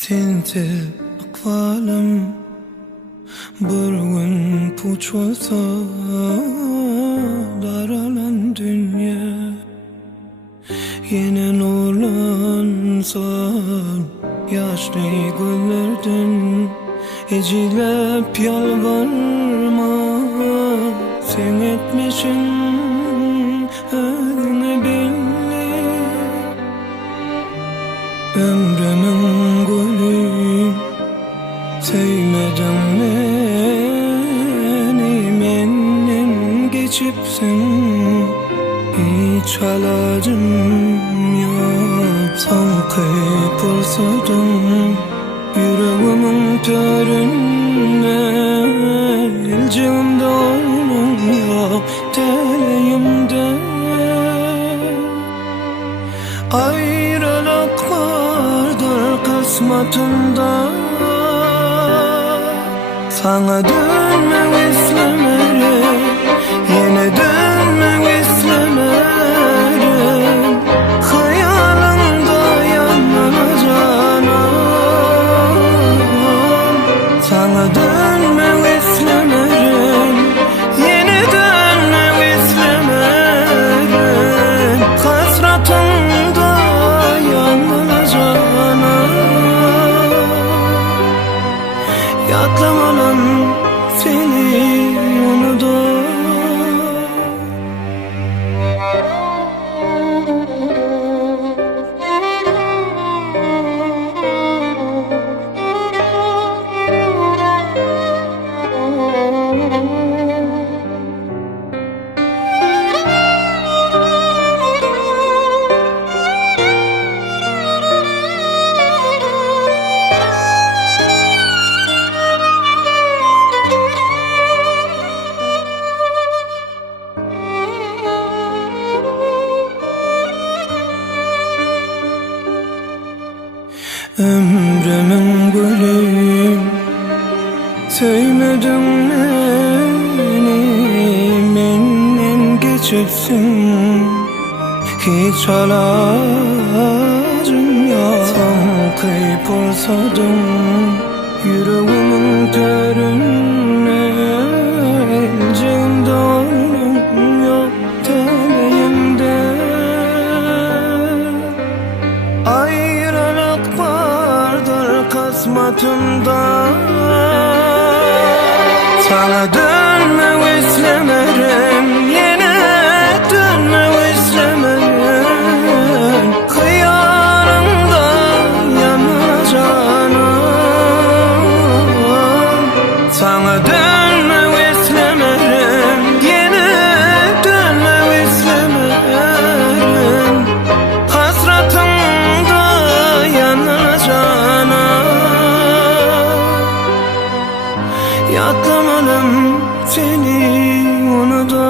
Sensiz akvalim bir gün puç olsa daralan dünya yine nurlansa yaşlı güllerden ecilep yalvarma sen etmişsin ödünü belli ömrümün gülü sevmedin beni menden geçipsin hiç halacım yok salkıp olsaydın yüreğimin töründe elcimde onun yok teleğimde ayrılık vardır kısmetinde sana dönmek istemerim yine dönmek istemerim hayalımda yanılacağım sana dönmek istemerim yine dönmek istemerim hasratımda yanılacağım yatlamalım seni unutur ömrümün gülü sevmedin beni menden geçipsin hiç halacım yok salkıp olsaydın yüreğimin töründe elcimde onun yok teleğimde ayrılık vardır kısmetinde sana dönmek istemerim yine dönmek istemerim hıyarımda yanacağım sana dönmek istemerim yine dönmek istemerim hasratımda yanacağım yatlamalım seni unutur